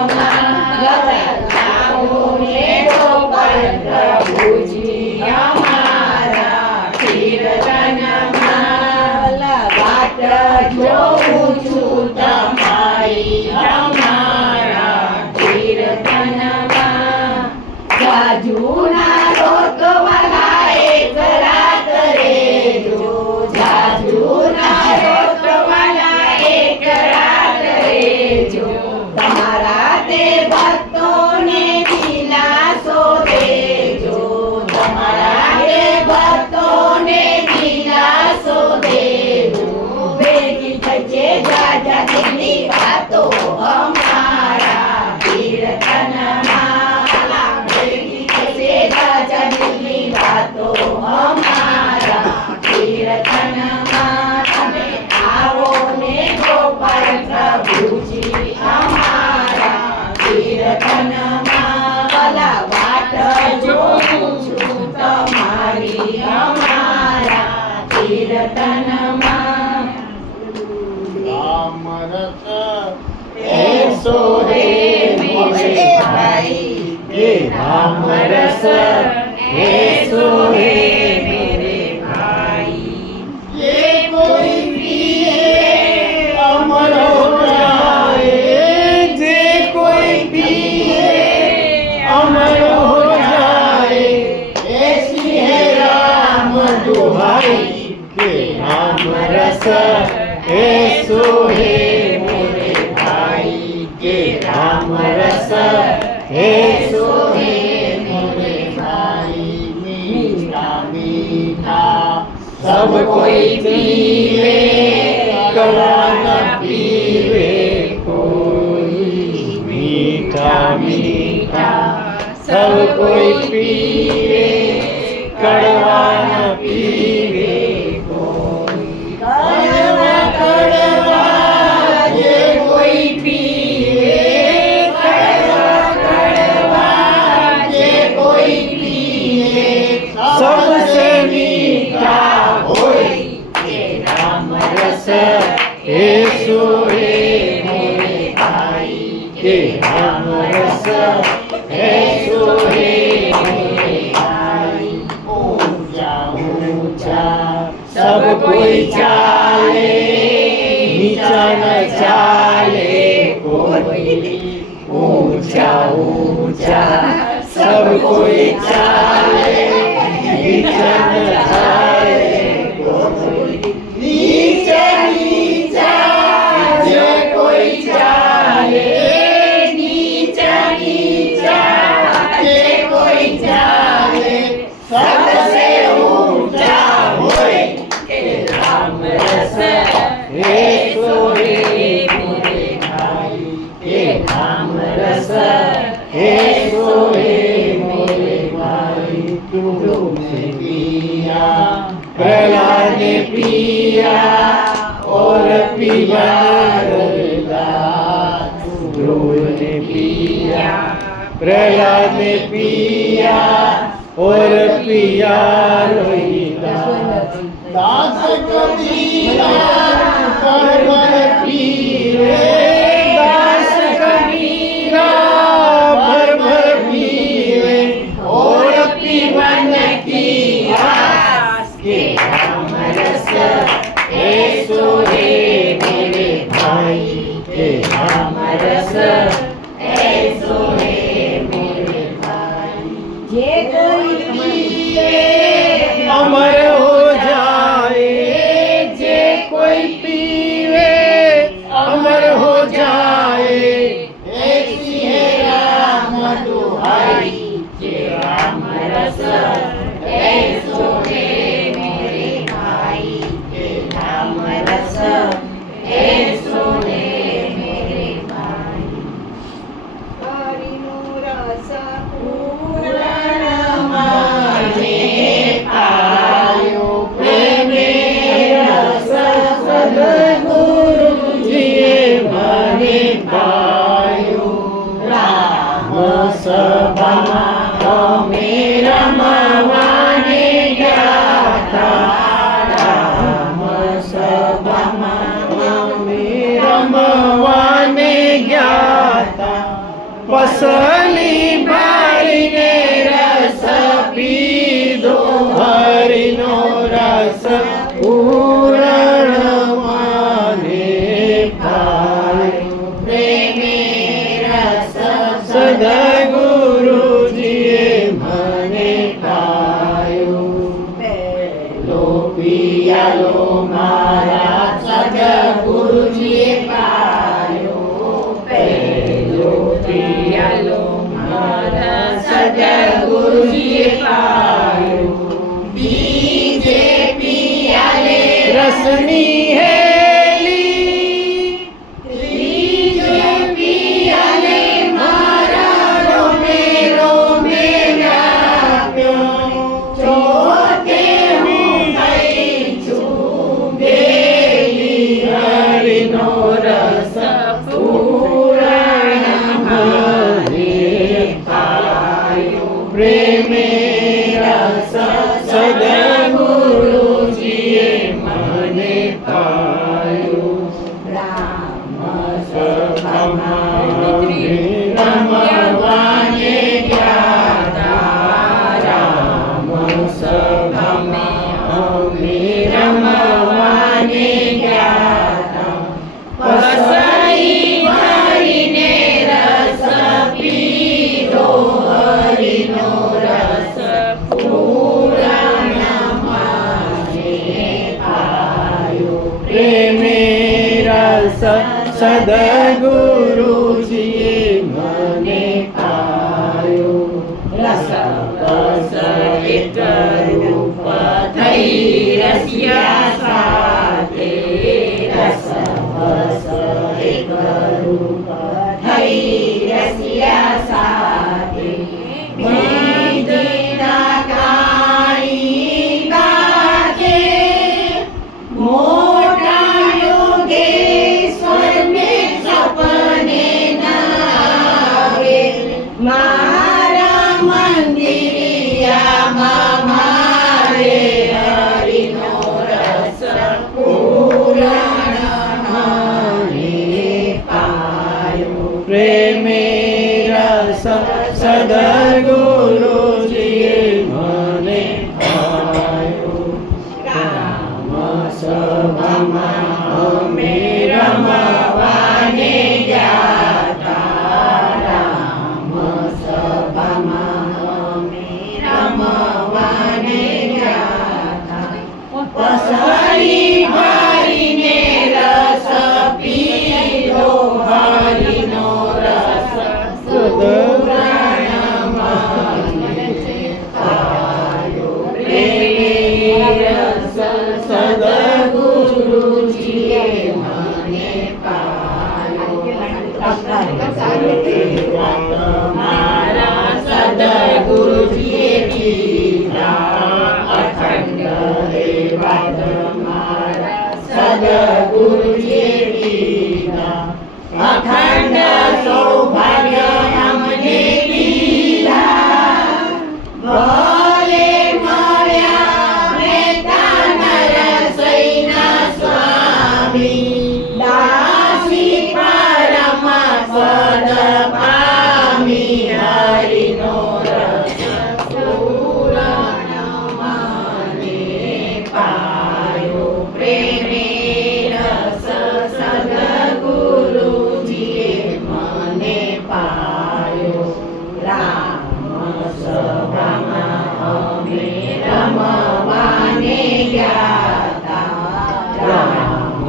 रस ऐसो है मेरे भाई। ये कोई पिए अमर हो जाए, जे कोई पिए अमर हो जाए, ऐसी है राम दुहाई के राम रस ऐसो है मेरे भाई, के राम रस ऐसो है मेरे भाई। मीठा मीठा सब कोई पीवे, कड़वा न पीवे कोई। मीठा मीठा सब कोई पीवे, कड़वा न पीवे कोई। कड़वा कड़वा जे कोई पीवे, कड़वा कड़वा जे कोई पीवे, सबसे मीठा होय के राम रस ऐसो है मेरे भाई, के राम रस ऐसो है मेरे भाई। ऊंचा ऊंचा सब कोई चाले, नीचा न चाले कोई। ऊंचा ऊंचा सब कोई चाले, नीचा न चाले कोई। नीचा नीचा जे कोई चाले, नीचा नीचा जे कोई चाले, सबसे ऊंचा होय के राम रस ऐसो है मेरे भाई, के राम रस ऐसो है मेरे भाई। तुमने पिया प्रहलाद ने पिया और पिया रविदास। तुमने पिया प्रहलाद ने पिया और पिया रविदास। दास कबीरा कर भर पीवे, दास कबीरा भर भर पीवे, और पीवन की आस के राम रस ऐसो है मेरे भाई, के राम रस ऐसो है मेरे भाई। जे कोई पिए अमर हो जाए, जे कोई पीवे अमर हो जाए, ऐसी है राम दुहाई के राम रस ऐसो है मेरे भाई, के राम रस ऐसो है मेरे भाई। હરિનો રસ પૂરણ માને આયો, પ્રેમે રસ સદગુરુજીએ મને પાયો। રામ સભામાં અમે રમવાને ગયા, રામ સભામાં અમે રમવાને ગયા। પસલી બાળીને રસ પીધો, હરિનો રસ પૂરણ માને પાયો। પ્રેમે રસ સદગુરુજીએ મને પાયો। પહેલો પિયાલો મારા સદગુરુજીએ પાયો, પહેલો પિયાલો મારા સદગુરુજીએ પાયો। બીજે પિયાલે રસની હેલી, ત્રીજે પિયાલે મારા રોમે રોમે વ્યાપ્યો। ચોથે હું થઈ છું બેલી, હરિનો રસ પૂરણ માને પાયો। પ્રેમે રસ સદગુરુજીએ મને પાયો। રામ સભામાં રમવાને ગયા, પ્રેમે રસ સદગુરુજીએ મને પાયો. રસ બસ એક રૂપ થઈ રસિયા સાથે, રસ બસ એક રૂપ થઈ રસિયા સાથે. બીજના કાળી ગાતે મોટા યોગેશ્વરને સપને નાવે. મારા મંદિરિયામાં મારે હરિનો રસ પૂરણ પાયો. પ્રેમે રસ સદગુરુજીએ મને પાયો. રામ સભામાં અમે રમવાને ગયા. રામ સભામાં અમે રમવાને ગયા. પસરી ભરીને રસ પીધો, હરિનો રસ સદગુરુજીએ મને પાયો. મારા સદગુરુજીએ કીધા, અખંડ એ વાત મારા સદગુરુજીએ કીધા. અખંડ સૌભાગ્ય અમને કીધા. ભલે મળ્યા મહેતા નરસૈના સ્વામી, દાસી પરમ પદ પામી. હરિનો રસ પૂરણ મને પાયો. પ્રેમે રસ સદગુરુજીએ મને પાયો. રામ સભામાં અમે રમવાને ગયા. રામ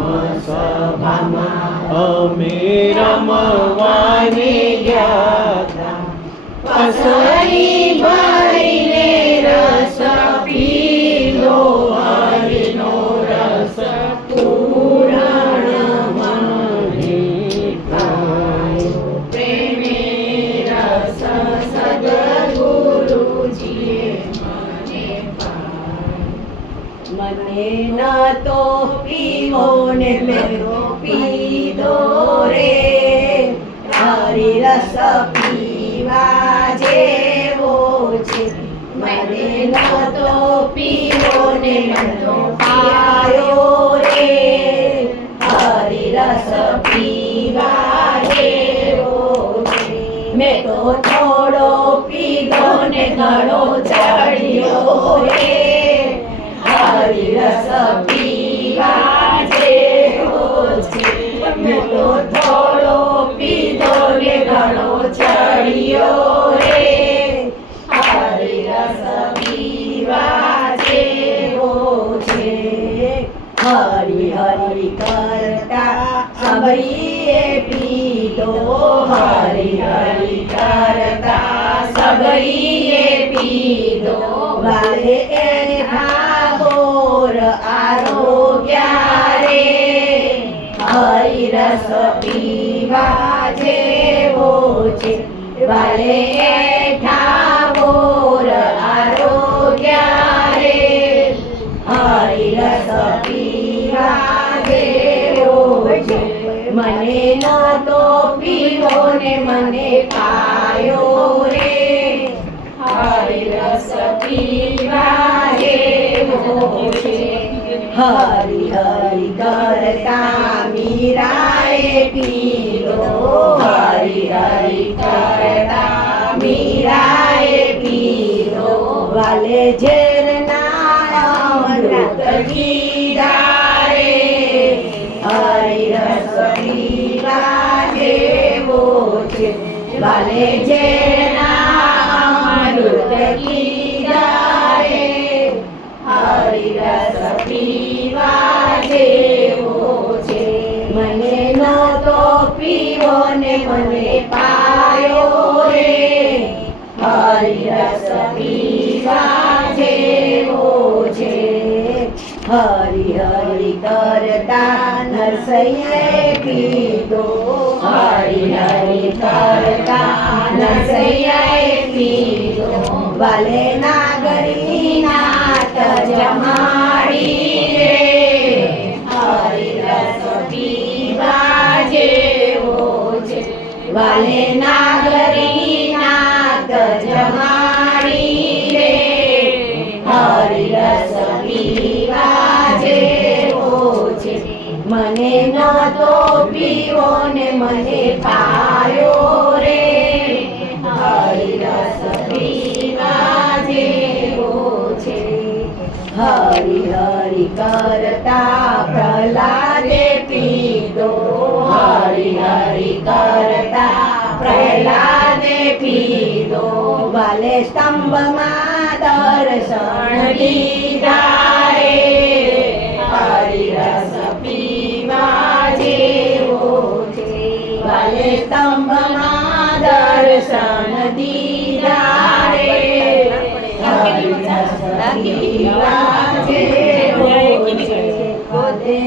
સભામાં અમે રમવાને ગયા. પસરી ભરીને રસ પીધો, હરિનો રસ પૂરણ મને પાયો. પ્રેમે રસ સદગુરુજીએ મને પાયો. મને ન તો પીવો ને મેરો પીધો રે, હરિ રસ પીવા જેવો છે. મને ન તો પીવો ને મનો પાયો રે, હરિ રસ પીવા જેવો છે. મેં તો થોડો પીધો ને ઘણો ચડ્યો રે, હરિ રસ પીવા જેવો છે. મેં તો થોડો પીધો ને ઘણો ચડ્યો રે, હરિ રસ પીવા જેવો છે. હરિ હરિ કરતા સબરીએ પીધો, હરિ હરિ કરતા સબરીએ પીધો. વાલે એ ઠાકોર આરોગ્યા રે, હરિ રસ પીવા જેવો છે. વાલે એ ઠાકોર આરોગ્યા રે, હરિ રસ પીવા જેવો છે. મને ન તો પીવો ને મને પાયો રે, હરિ રસ પીવા જેવો છે. હરિ હરિ કરતા મીરાએ પીધો, હરિ હરિ કરતા મીરાએ પીધો. વાલે ઝેરના અમૃત કીધા રે, હરિ રસ પીવા જેવો છે. વાલે ઝેરના અમૃત કીધા હરી હરી કરતા નરસૈયાએ પીધો હરી હરી કરતા નરસૈયાએ પીધો વાલે નાગરી નાટ જમાડી રે હરી રસ પીવા જેવો છે વાલે નાગરી નાટ જમાડી રે હરી રસ પીવા જેવો છે મને નતો પીવો ને મને પાયો રે હરી રસ પીવા જેવો છે હરી હરી કરતા પ્રહલાદે પીધો હરી હરી કરતા પ્રહલાદે પીધો વાલે સ્તંભમાં દર્શન દીધા રે હરી રસ પીવા જેવો છે વાલે સ્તંભમાં દર્શન દીધા રે હરી રસ પીવા જેવો છે પોતે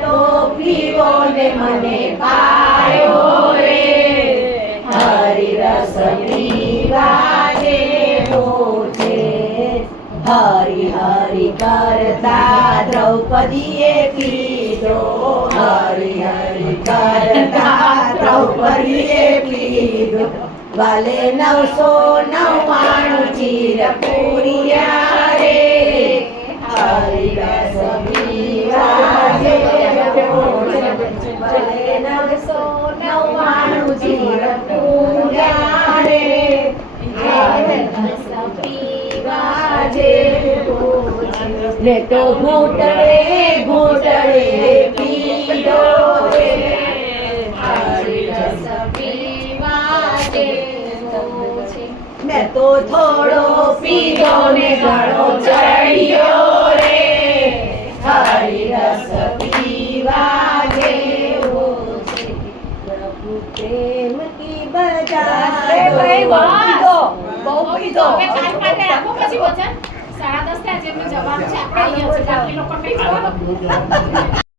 તો પીવો ને મને પાયો રે હરી રસ પીવા જેવો છે હરી હરી કરતા દ્રૌપદીએ પીધો હરી હરી કરતા દ્રૌપદીએ પીધો વાલે 999 ચીર પૂર્યા રે હરી રસ પીવા જેવો છે વાલે 999 ચીર પૂર્યા રે હરી રસ પીવા જેવો છે ને તો ઘૂંટડે ઘૂંટડે પીધો રે હરી રસ પીવા જેવો છે મેં તો થોડો પીધો ને ઘણો ચડ્યો રે હરી રસ પીવા જેવો છે પ્રભુ પ્રેમ કી બજા ભાઈ બહુ પીધો બહુ પીધો હવે કાલ માટે આપો પછી વચન 10:30 થયા છે એમનો જવાબ છે આપણે અહીંયા છે બાકી લોકો નહીં જવાબ